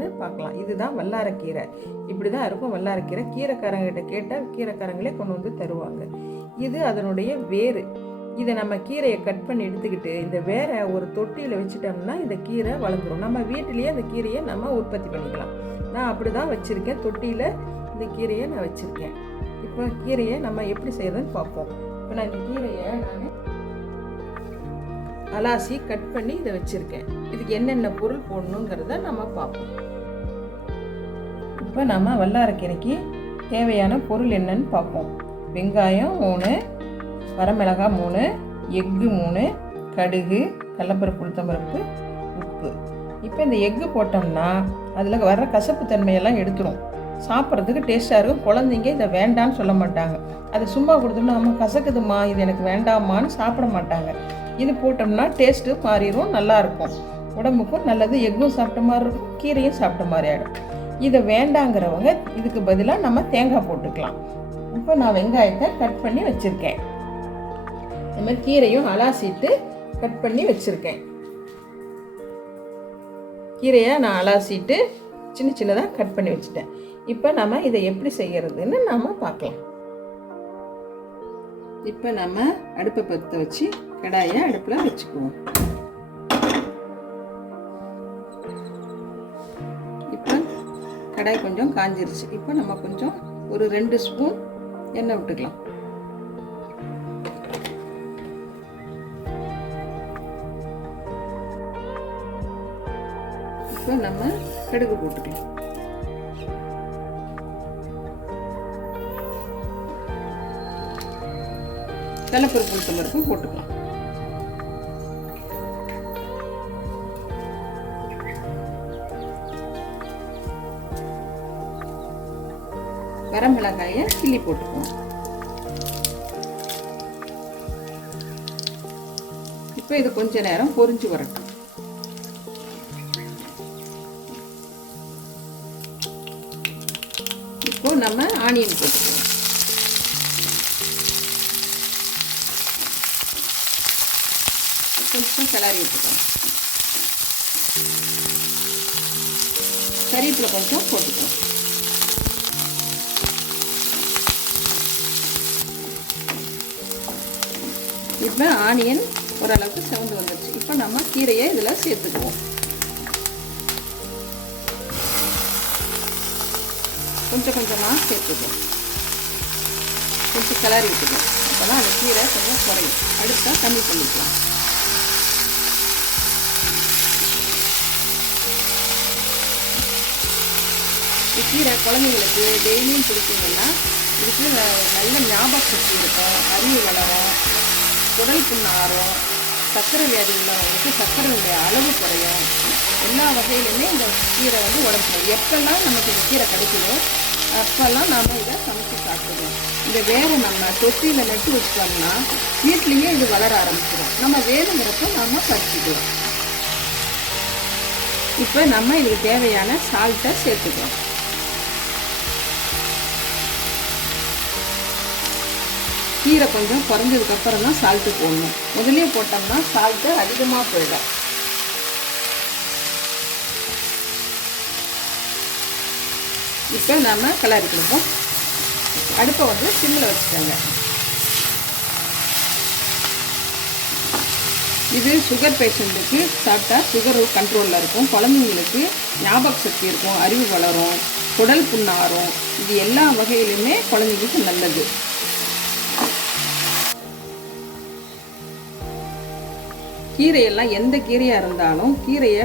செய்கிறதுன்னு பார்க்கலாம். இதுதான் வல்லாரக்கீரை. இப்படி தான் இருக்கும் வல்லாரக்கீரை. கீரைக்காரங்கிட்ட கேட்டால் கீரைக்காரங்களே கொண்டு வந்து தருவாங்க. இது அதனுடைய வேறு. இதை நம்ம கீரையை கட் பண்ணி எடுத்துக்கிட்டு இந்த வேரை ஒரு தொட்டியில் வச்சுட்டோம்னா இந்த கீரை வளர்ந்துடும். நம்ம வீட்டிலேயே அந்த கீரையை நம்ம உற்பத்தி பண்ணிக்கலாம். நான் அப்படி தான் வச்சுருக்கேன். தொட்டியில் இந்த கீரையை நான் வச்சுருக்கேன். இப்போ கீரையை நம்ம எப்படி செய்கிறதுன்னு பார்ப்போம். இப்போ நான் இந்த கீரையை நான் அலாசி கட் பண்ணி இதை வச்சுருக்கேன். இதுக்கு என்னென்ன பொருள் போடணுங்கிறத நம்ம பார்ப்போம். இப்போ நம்ம வல்லாரக்கீரைக்கு தேவையான பொருள் என்னன்னு பார்ப்போம். வெங்காயம் 3, வரமிளகாய் 3, எக்கு 3, கடுகு, கடலைப்பருப்பு, உளுத்தம்பருப்பு, உப்பு. இப்போ இந்த எக்கு போட்டோம்னா அதில் வர்ற கசப்பு தன்மையெல்லாம் எடுத்துடும். சாப்பிட்றதுக்கு டேஸ்ட்டாக இருக்கும். குழந்தைங்க இதை வேண்டான்னு சொல்ல மாட்டாங்க. அதை சும்மா கொடுத்தோம்னா அம்மா கசக்குதுமா, இது எனக்கு வேண்டாமான்னு சாப்பிட மாட்டாங்க. இது போட்டோம்னா டேஸ்ட்டு மாறிடும், நல்லாயிருக்கும், உடம்புக்கும் நல்லது. எக்கும் சாப்பிட்ட மாதிரி இருக்கும், கீரையும் சாப்பிட்ட மாதிரி ஆகிடும். இதை வேண்டாங்கிறவங்க இதுக்கு பதிலாக நம்ம தேங்காய் போட்டுக்கலாம். இப்போ நான் வெங்காயத்தை கட் பண்ணி வச்சுருக்கேன். இந்த மாதிரி கீரையும் அலாசிட்டு கட் பண்ணி வச்சுருக்கேன். கீரையை நான் அலாசிட்டு சின்ன சின்னதாக கட் பண்ணி வச்சுட்டேன். இப்போ நம்ம இதை எப்படி செய்கிறதுன்னு நம்ம பார்க்கலாம். இப்போ நம்ம அடுப்பை பற்ற வச்சு கடாயை அடுப்பில் வச்சுக்குவோம். இப்போ கடாய் கொஞ்சம் காஞ்சிருச்சு. இப்போ நம்ம கொஞ்சம் ஒரு 2 ஸ்பூன் எண்ணெய் விட்டுக்கலாம். இப்போ நம்ம கடுகு போட்டுக்கலாம். கடலைப்பருப்பு, உளுத்தம்பருப்பு போட்டுக்கலாம். வரமிளகாயை கிள்ளி போட்டுக்குவோம். இப்போ இது கொஞ்ச நேரம் பொரிஞ்சு வரட்டும். இப்போ நம்ம ஆனியன் போட்டுக்குவோம். கொஞ்சம் கிளறி விட்டுக்கலாம். கறிவேப்பிலை கொஞ்சம் போட்டுக்கலாம். இப்போ ஆனியன் ஓரளவுக்கு செவந்து வந்துடுச்சு. இப்போ நம்ம கீரையை இதில் சேர்த்துக்குவோம். கொஞ்சம் கொஞ்சமாக சேர்த்துக்குவோம். கொஞ்சம் கிளறி விட்டுக்குவோம். அப்போ தான் அந்த கீரை கொஞ்சம் குறையும். அடுத்தா கம்மி பண்ணிக்கலாம். கீரை குழந்தைங்களுக்கு டெய்லியும் கொடுத்தீங்கன்னா இதுக்கு நல்ல ஞாபக சக்தி இருக்கும், அறிவு வளரும், குடல் புண்ணாரும், சர்க்கரை வியாதி உள்ளவங்களுக்கு சர்க்கரையுடைய அளவு குறையும். எல்லா வகையிலுமே இந்த கீரை உடம்புல எப்பெல்லாம் நமக்கு இந்த கீரை கிடைக்குதோ அப்போல்லாம் நாம் இதை சமைச்சு சாப்பிடுவோம். இந்த வேரை நம்ம தொட்டியில் நட்டு வச்சிட்டோம்னா வீட்லேயே இது வளர ஆரம்பிச்சிடும். நம்ம வேணுங்கிறப்ப நம்ம பறிச்சுக்கலாம். இப்போ நம்ம இதுக்கு தேவையான சால்ட்டை சேர்த்துக்கலாம். கீரை கொஞ்சம் குறைஞ்சதுக்கப்புறம் தான் சால்ட்டு போடணும். முதலே போட்டோம்னா சால்ட்டு அதிகமாக போயிடும். இப்போ நம்ம கிளறி கொடுப்போம். அடுப்பை சிம்மில் வச்சுக்கோங்க. இது சுகர் பேஷண்ட்டுக்கு சாப்பிட்டா சுகர் கண்ட்ரோலில் இருக்கும். குழந்தைங்களுக்கு ஞாபக சக்தி இருக்கும், அறிவு வளரும், குடல் புண்ணாரும். இது எல்லா வகையிலுமே குழந்தைங்களுக்கு நல்லது. கீரையெல்லாம் எந்த கீரையாக இருந்தாலும் கீரையை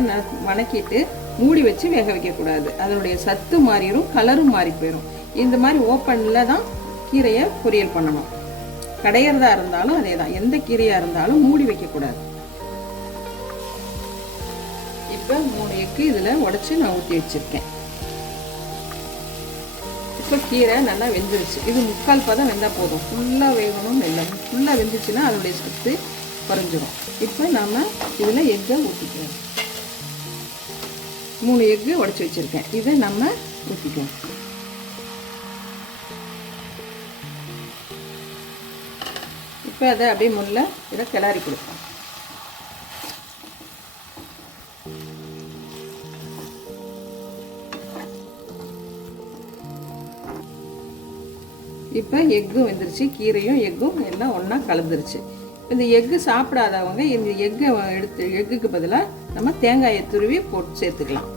வணக்கிட்டு மூடி வச்சு வேக வைக்கக்கூடாது. அதனுடைய சத்து மாறிடும், கலரும் மாறி போயிடும். இந்த மாதிரி ஓப்பனில் தான் கீரையை பொரியல் பண்ணணும். கடையிறதா இருந்தாலும் அதே தான். எந்த கீரையாக இருந்தாலும் மூடி வைக்கக்கூடாது. இப்போ 3 எக்கு இதில் உடச்சி நான் ஊற்றி வச்சுருக்கேன். இப்போ கீரை நல்லா வெந்துருச்சு. இது 3/4 பதம் வெந்தால் போதும். ஃபுல்லாக வேகணும்னு இல்லை. ஃபுல்லாக வெந்துச்சுன்னா அதனுடைய சத்து குறைஞ்சிடும். இப்போ நம்ம இதில் எக்கை ஊற்றிக்கலாம். 3 எக்கு உடச்சி வச்சுருக்கேன். இதை நம்ம ஊற்றிக்கலாம். இப்போ அதை அப்படியே முள்ள இதை கிளறி கொடுப்போம். இப்போ எக்கும் வெந்துருச்சு, கீரையும் எக்கும் எல்லாம் ஒன்றா கலந்துருச்சு. இந்த எக்கு சாப்பிடாதவங்க இந்த எக்கை எக்குக்கு பதிலாக நம்ம தேங்காயை துருவி போட்டு சேர்த்துக்கலாம்.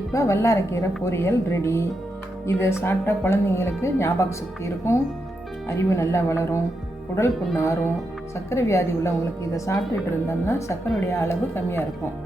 இப்போ வல்லாரைக்கீரை பொரியல் ரெடி. இதை சாப்பிட்டா குழந்தைங்களுக்கு ஞாபக சக்தி இருக்கும், அறிவு நல்லா வளரும், குடல் புண்ணு ஆறும். சர்க்கரை வியாதி உள்ளவங்களுக்கு இதை சாப்பிட்டுட்டு இருந்தோம்னா சர்க்கரையுடைய அளவு கம்மியாக இருக்கும்.